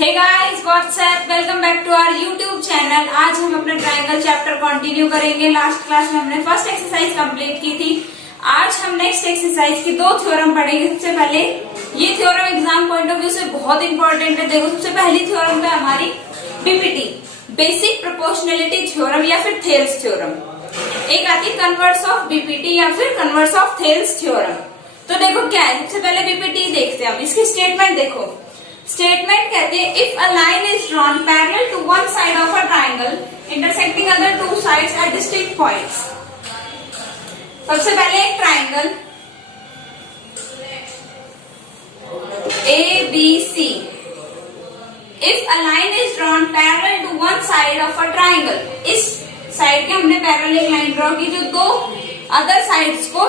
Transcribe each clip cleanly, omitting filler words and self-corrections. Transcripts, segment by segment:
Hey guys what's up, welcome back to our YouTube channel. आज हम अपना ट्रायंगल चैप्टर कंटिन्यू करेंगे। लास्ट क्लास में हमने फर्स्ट एक्सरसाइज कंप्लीट की थी। आज हम नेक्स्ट एक्सरसाइज की दो थ्योरम पढ़ेंगे। सबसे पहले ये theorem exam point of view से बहुत इंपॉर्टेंट है। देखो, सबसे पहली थ्योरम है हमारी बीपीटी, बेसिक प्रोपोर्शनैलिटी थ्योरम या फिर थेल्स थ्योरम। एक आती है कन्वर्स ऑफ बीपीटी या फिर कन्वर्स ऑफ थेल्स थ्योरम। तो देखो क्या है, सबसे पहले बीपीटी देखते हैं हम। इसकी स्टेटमेंट देखो। स्टेटमेंट कहते हैं if a line is drawn parallel to one side of a triangle intersecting other two sides at distinct points. सबसे पहले एक triangle A B C. If a line is drawn parallel to one side of a triangle, इस side के हमने parallel एक line draw की जो दो अदर साइड्स को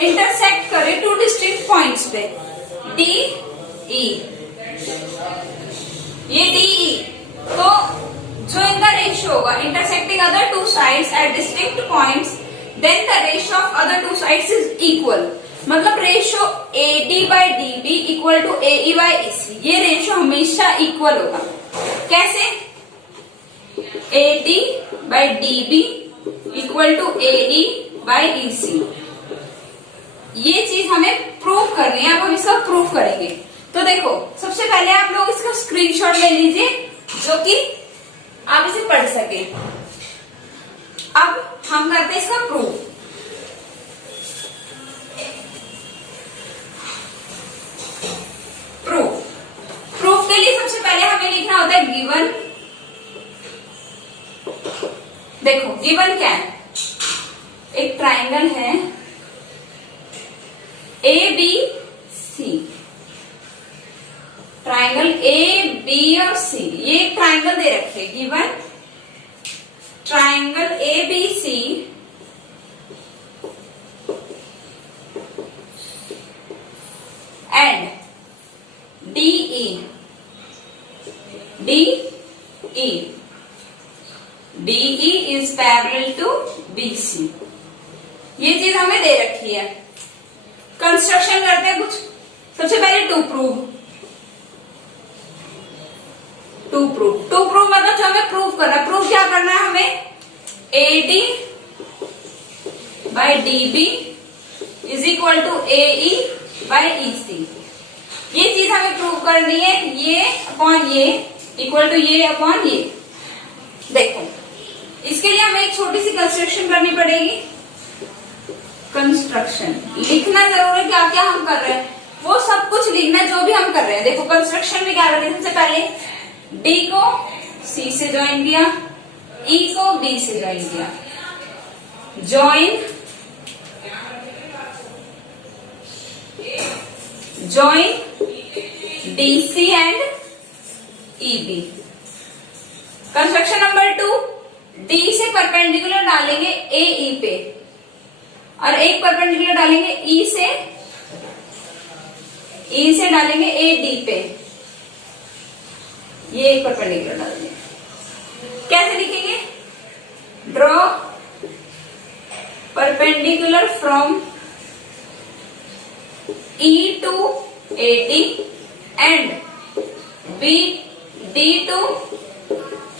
इंटरसेक्ट करे टू डिस्टिंक्ट पॉइंट्स पे, डी ई। ये डीई, तो जो इनका रेशियो होगा intersecting other two sides at distinct points, then the ratio of other two sides is equal. मतलब ratio AD by DB equal to AE by EC. ये ratio हमेशा equal होगा। कैसे? AD by DB equal to AE by EC. ये चीज हमें prove करनी है। अब हम इसका प्रूव करेंगे। तो देखो, सबसे पहले आप लोग इसका स्क्रीनशॉट ले लीजिए जो कि आप इसे पढ़ सके। अब हम करते हैं इसका प्रूफ। प्रूफ के लिए सबसे पहले हमें लिखना होता है गिवन। देखो गिवन क्या है, एक ट्राइंगल है A B C. Triangle A B और सी, ये ट्राइंगल दे रखे given triangle A B C and DE DE is parallel to BC. ये चीज हमें दे रखी है। कंस्ट्रक्शन करते हैं कुछ। सबसे पहले टू प्रूव मतलब जो हमें प्रूव करना है। प्रूव क्या करना है हमें? AD by DB is equal to AE by EC. ये चीज हमें प्रूव करनी है। ये अपॉन ये इक्वल टू ये अपॉन ये। देखो, इसके लिए हमें एक छोटी सी कंस्ट्रक्शन करनी पड़ेगी। कंस्ट्रक्शन लिखना जरूर है। क्या क्या हम कर रहे हैं वो सब कुछ लिखना जो भी हम कर रहे हैं। देखो कंस्ट्रक्शन में क्या कर रहे हैं, सबसे पहले डी को सी से ज्वाइन किया, ई को बी से ज्वाइन किया। Join DC and EB. Construction number 2, D से परपेंडिकुलर डालेंगे ए ई पे और एक परपेंडिकुलर डालेंगे ई से डालेंगे ए डी पे। ये एक परपेंडिकुलर डालेंगे। कैसे लिखेंगे? Draw perpendicular from E to A D and B D to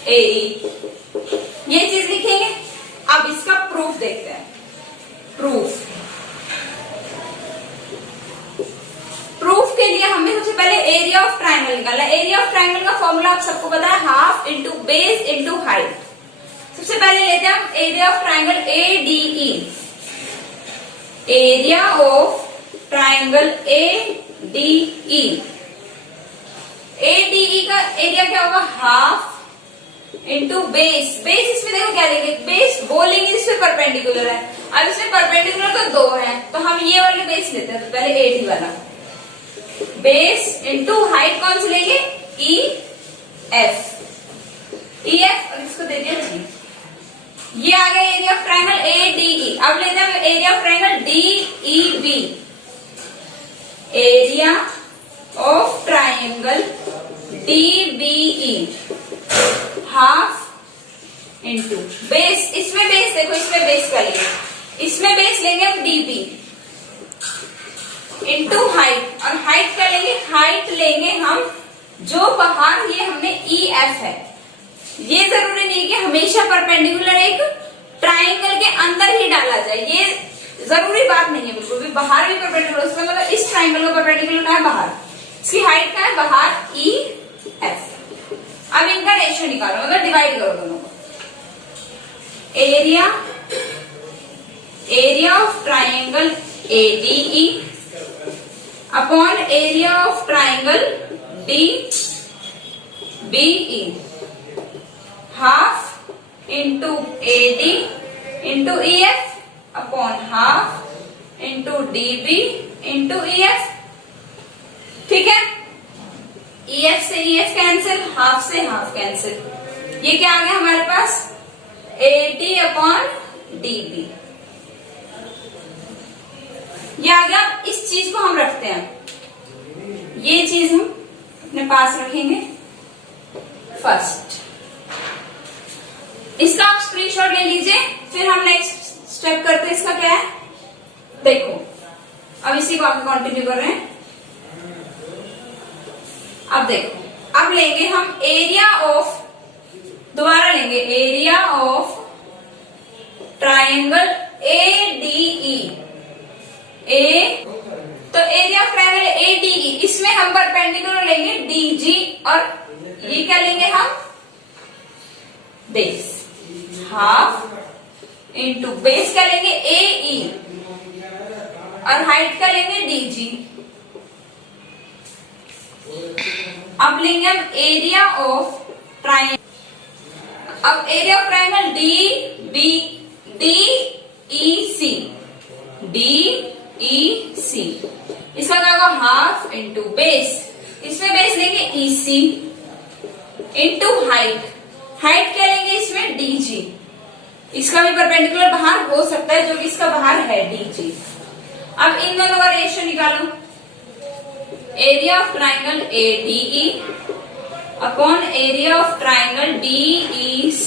A E. ये चीज लिखेंगे। अब इसका प्रूफ देखते हैं। प्रूफ के लिए हमें सबसे पहले एरिया ऑफ ट्राइंगल निकालना है। एरिया ऑफ ट्राइंगल का फॉर्मूला आप सबको पता है, half into base into height. सबसे पहले लेते हैं हम area of triangle A D E. Area of triangle A D E. A D ई का एरिया क्या होगा? Half into base. बेस इसमें देखो क्या लेंगे, बेस वो लेंगे जिसमें परपेंडिकुलर है। अब इसमें परपेंडिकुलर तो दो है, तो हम ये वाले बेस लेते हैं। तो पहले ए डी वाला बेस इंटू हाइट कौन सी लेंगे? E F. और इसको दे दिया जी। ये आ गया area of triangle A D E. अब लेते हैं area of triangle D E B. Area of triangle D B E half into base. इसमें बेस देखो, इसमें बेस का लिए, इसमें बेस लेंगे हम डीबी इंटू हाइट। और हाइट क्या लेंगे? हाइट लेंगे हम जो बाहर ये हमने ई एफ है, ये जरूरी नहीं कि हमेशा परपेंडिकुलर एक ट्राइंगल के अंदर ही डाला जाए, ये जरूरी बात नहीं है बिल्कुल भी। बाहर भी परपेंडिकुलर, उसका मतलब इस ट्राइंगल का परपेंडिकुलर कहाँ है, बाहर, इसकी हाइट कहाँ है, बाहर ई एफ। अब इनका रेशियो निकालो, मतलब डिवाइड करो दोनों को। Area of triangle ADE upon area of triangle DBE, half into AD into EF upon half into DB into EF। ठीक है, EF से EF कैंसिल, हाफ से हाफ कैंसिल, ये क्या आ गया हमारे पास, AD अपॉन DB, ये आ गया। इस चीज को हम रखते हैं, ये चीज हम अपने पास रखेंगे फर्स्ट। इसका आप स्क्रीनशॉट ले लीजिए, फिर हम नेक्स्ट स्टेप करते हैं। इसका क्या है देखो, अब इसी को आगे कंटिन्यू कर रहे हैं। अब देखो, अब लेंगे हम एरिया ऑफ, दोबारा लेंगे एरिया ऑफ ट्राइंगल ADE, तो एरिया ऑफ ट्राइंगल ADE, इसमें हम परपेंडिकुलर लेंगे DG, और ये क्या लेंगे हम, बेस, हाफ इंटू बेस क्या लेंगे AE, और हाइट क्या लेंगे DG। अब लेंगे हम एरिया ऑफ ट्राइंगल, अब एरिया ऑफ ट्राइंगल DEC, इसका क्या होगा, हाफ इंटू बेस, इसमें बेस लेंगे EC इंटू हाइट, हाइट क्या लेंगे इसमें DG, इसका भी परपेंडिकुलर बाहर हो सकता है, जो कि इसका बाहर है DG। अब इन दोनों का रेशियो निकालो, area of triangle ADE upon area of triangle DEC,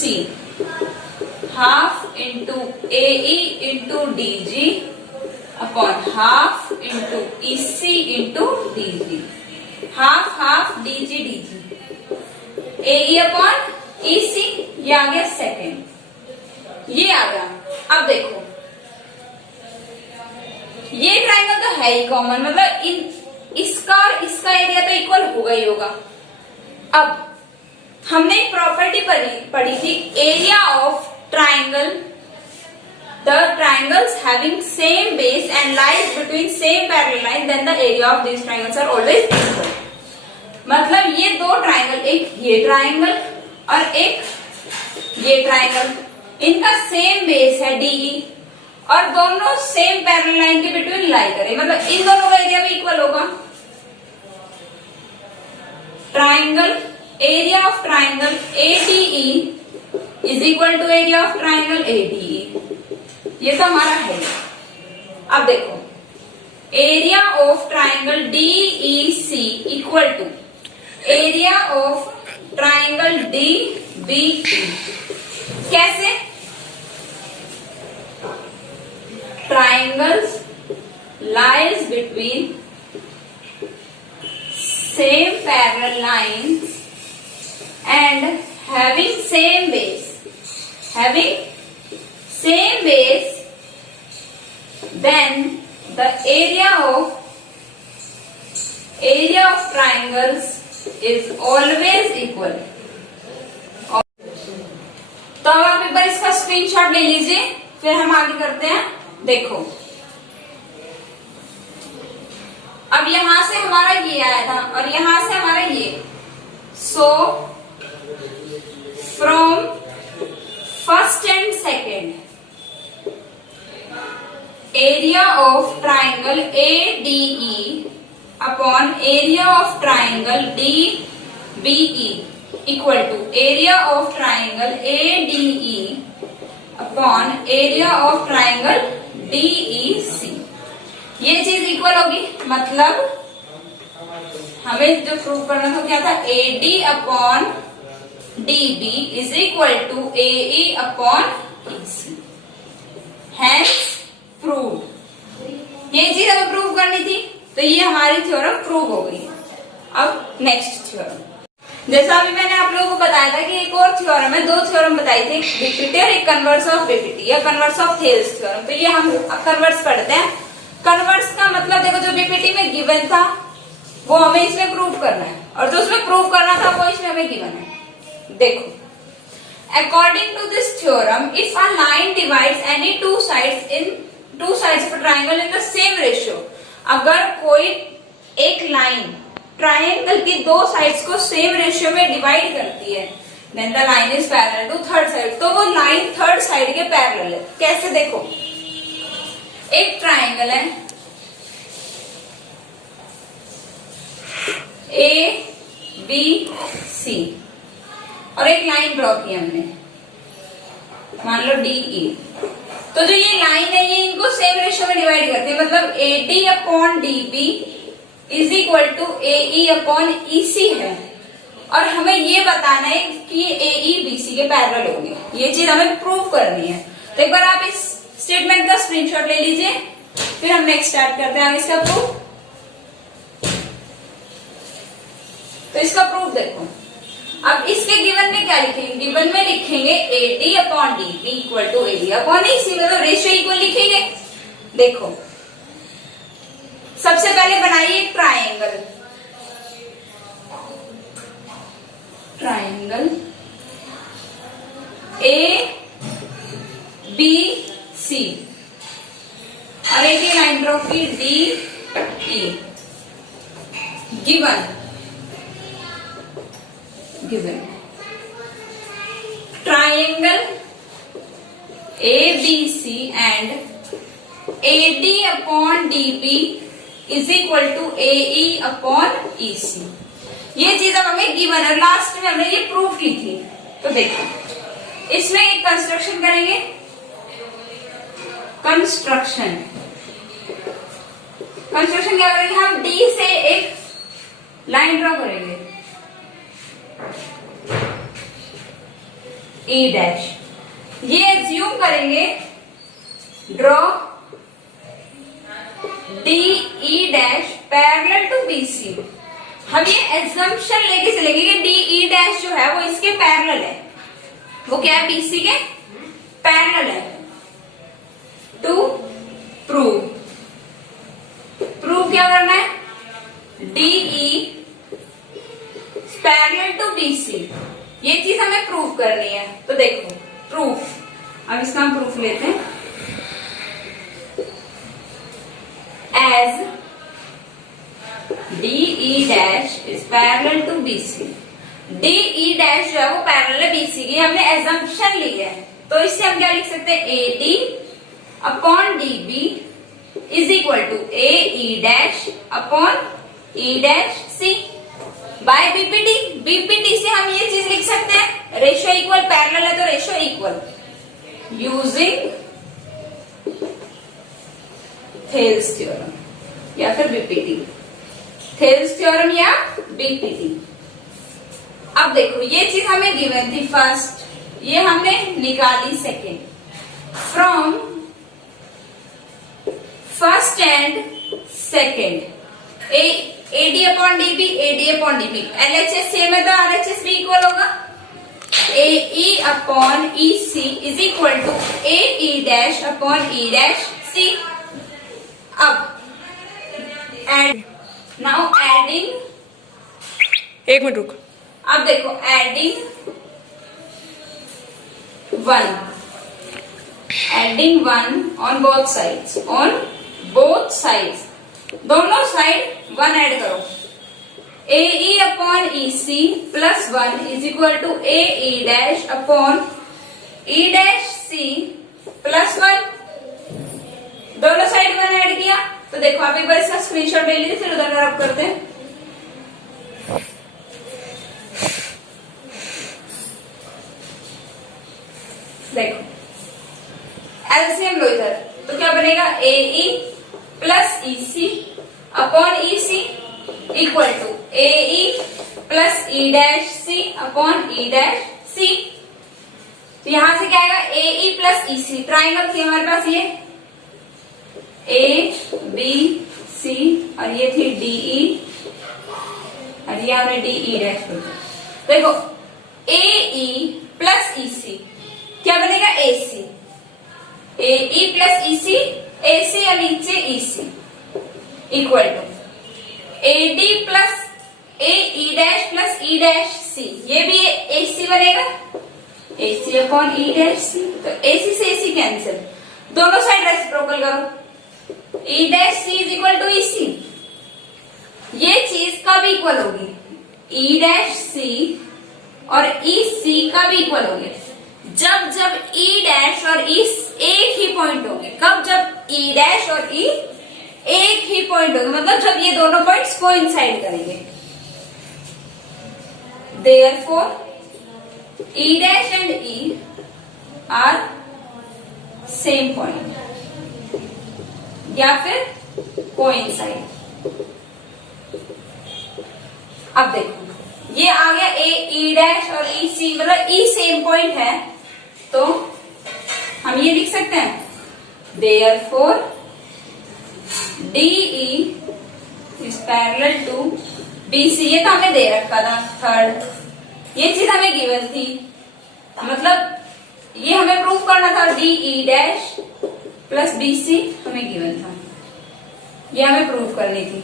half into AE into DG upon half into EC into DG, half half DG, AE upon EC, ये आ गया सेकेंड, ये आ गया। अब देखो, ये ट्राइंगल तो है ही कॉमन, मतलब इसका और इसका एरिया तो इक्वल होगा ही होगा। अब हमने एक प्रॉपर्टी पढ़ी थी, area of triangle, the triangles having same base and lies between same parallel line, then the area of these triangles are always equal। मतलब ये दो ट्राइंगल, एक ये ट्राइंगल और एक ये ट्राइंगल, इनका सेम बेस है DE, और दोनों सेम पैरेलल लाइन के बिटवीन लाई करे, मतलब इन दोनों का एरिया भी इक्वल होगा। Triangle, area of triangle ADE is equal to area of triangle ADE, ये तो हमारा है। अब देखो, area of triangle DEC equal to area of triangle DBE, कैसे, triangles lies between same parallel lines and having same base, then the area of triangles is always equal। तो अब आप एक बार इसका स्क्रीनशॉट ले लीजिए, फिर हम आगे करते हैं। देखो, अब यहां से हमारा ये आया था और यहां से हमारा ये, so from first and second, area of triangle ADE upon area of triangle DBE equal to area of triangle ADE upon area of triangle DEC, ये चीज इक्वल होगी। मतलब हमें जो प्रूव करना था क्या था, AD upon DB is equal to AE upon EC, hence prove. ये चीज हमें प्रूव करनी थी, तो ये हमारी थ्योरम प्रूव हो गई। अब नेक्स्ट थ्योरम, जैसा अभी मैंने आप लोगों को बताया था कि एक और थ्योरम है, दो थ्योरम बताई थी, बीपीटी और एक कन्वर्स ऑफ बीपीटी या कन्वर्स ऑफ थेल्स थ्योरम। तो ये हम कन्वर्स पढ़ते हैं। कन्वर्स का मतलब देखो, जो बीपीटी में गिवन था वो हमें इसमें प्रूव करना है, और जो उसमें प्रूव करना था वो इसमें हमें गिवन है। देखो, according to this theorem, if a line divides any two sides of a triangle in the same ratio, अगर कोई एक लाइन ट्राइंगल की दो साइड्स को सेम रेशियो में डिवाइड करती है, then the line is parallel to third side, तो वो लाइन थर्ड साइड के पैरेलल है। कैसे? देखो, एक ट्राइंगल है ए बी सी और एक लाइन ड्रॉ की हमने, मान लो डी ई। तो जो ये लाइन है ये इनको सेम रेशियो में डिवाइड करती है, मतलब A D upon D B is equal to A E upon E C है, और हमें ये बताना है कि ये ए ई बी सी के पैरेलल होंगे। ये चीज हमें प्रूव करनी है। तो एक बार आप इस स्टेटमेंट का स्क्रीनशॉट ले लीजिए, फिर हम नेक्स्ट स्टार्ट करते हैं इसका प्रूफ। तो इसका प्रूफ देखो, अब इसके गिवन में क्या लिखेंगे? गिवन में लिखेंगे A D upon D B equal to A D upon E C, मतलब रेशियो इक्वल लिखेंगे। देखो, सबसे पहले बनाइए एक triangle, triangle A B C और एक लाइन ड्रॉ की D E. Given triangle ABC and AD upon DB is equal to AE upon EC। ये चीज अब हमें गिवन है, लास्ट में हमने ये प्रूफ की थी। तो देखो, इसमें एक कंस्ट्रक्शन करेंगे, कंस्ट्रक्शन क्या करेंगे? हम D से एक लाइन ड्रॉ करेंगे E डैश, ये एज्यूम करेंगे draw D E dash parallel to BC। हम ये एजम्पशन लेके चलेंगे कि डी ई डैश जो है वो इसके पैरेलल है, वो क्या है? BC के पैरेलल है। टू प्रूव क्या करना है? D E parallel to BC, ये चीज हमें प्रूफ करनी है। तो देखो प्रूफ, अब इसका हम प्रूफ लेते हैं। As D E dash is parallel to BC, D E dash जो है वो पैरेलल है BC की, हमने एजम्पशन ली है। तो इससे हम क्या लिख सकते हैं? A D upon D B is equal to A E dash upon E dash C by BPT. BPT से हम ये चीज लिख सकते हैं, रेशियो इक्वल, पैरेलल है तो ratio equal, using Thales theorem या फिर बीपीटी, थेल्स थ्योरम या बीपीटी। अब देखो, ये चीज हमें गिवन थी फर्स्ट, ये हमने निकाली second. From first and second, AD upon DB, AD upon DB, LHS same है तो RHS भी इक्वल होगा। AE upon EC is equal to AE dash upon E dash C। अब नाउ एडिंग, एक मिनट रुक। अब देखो, adding one on both sides, दोनों साइड वन ऐड करो। AE upon EC plus 1 is equal to AE dash upon E dash C plus 1, दोनों side one add किया। तो देखो, आप एक बार इसका स्क्रीनशॉट ले लीजिए, फिर उधर रब करते हैं। देखो, एलसीएम लो इधर, तो क्या बनेगा? AE plus EC upon EC equal to AE plus E dash C upon E dash C। तो यहां से क्या आएगा? AE प्लस EC, ट्राइंगल थी हमारे पास ये A B C और ये थी DE दिया हमने डी ई डैश। देखो ए ई प्लस ई सी क्या बनेगा, ए सी। ए ई प्लस ई सी, ए सी और नीचे E C equal to A D plus A E dash plus E dash C, ये भी ए सी बनेगा, ए सी अपॉन ई डैश सी। तो ए सी से ए सी कैंसिल, दोनों साइड रेसिप्रोकल करो, E dash C is equal to E C. ये चीज कब इक्वल होगी, ई डैश सी और ई सी कब इक्वल होंगे, जब जब ई डैश और ई एक ही पॉइंट होंगे। कब, जब ई डैश और ई एक ही पॉइंट होंगे, मतलब जब ये दोनों पॉइंट्स कोइंसाइड करेंगे। Therefore, E dash and E are same point या फिर coincide। अब देखो ये आ गया ए ई डैश और ई सी, मतलब ई सेम पॉइंट है, तो हम ये लिख सकते हैं Therefore, DE is parallel to BC। ये तो हमें दे रखा था थर्ड, ये चीज हमें गिवन थी, मतलब ये हमें प्रूफ करना था D E dash plus B C हमें गिवन था, ये हमें प्रूफ करनी थी,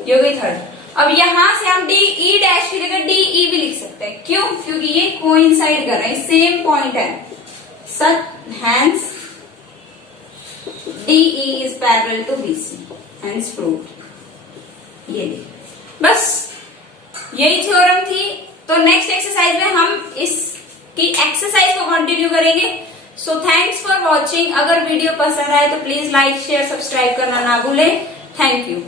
ये हो गई थर्ड। अब यहां से हम डी ई डैश की जगह डी ई भी लिख सकते हैं, क्यों, क्योंकि ये कोइंसाइड कर रहे हैं, सेम पॉइंट है, such hence D E is parallel to B C, hence proved. ये बस यही थ्योरम थी। तो नेक्स्ट एक्सरसाइज में हम इसकी एक्सरसाइज को कंटिन्यू करेंगे। So thanks for watching. अगर वीडियो पसंद आए तो प्लीज लाइक शेयर सब्सक्राइब करना ना भूलें। Thank you.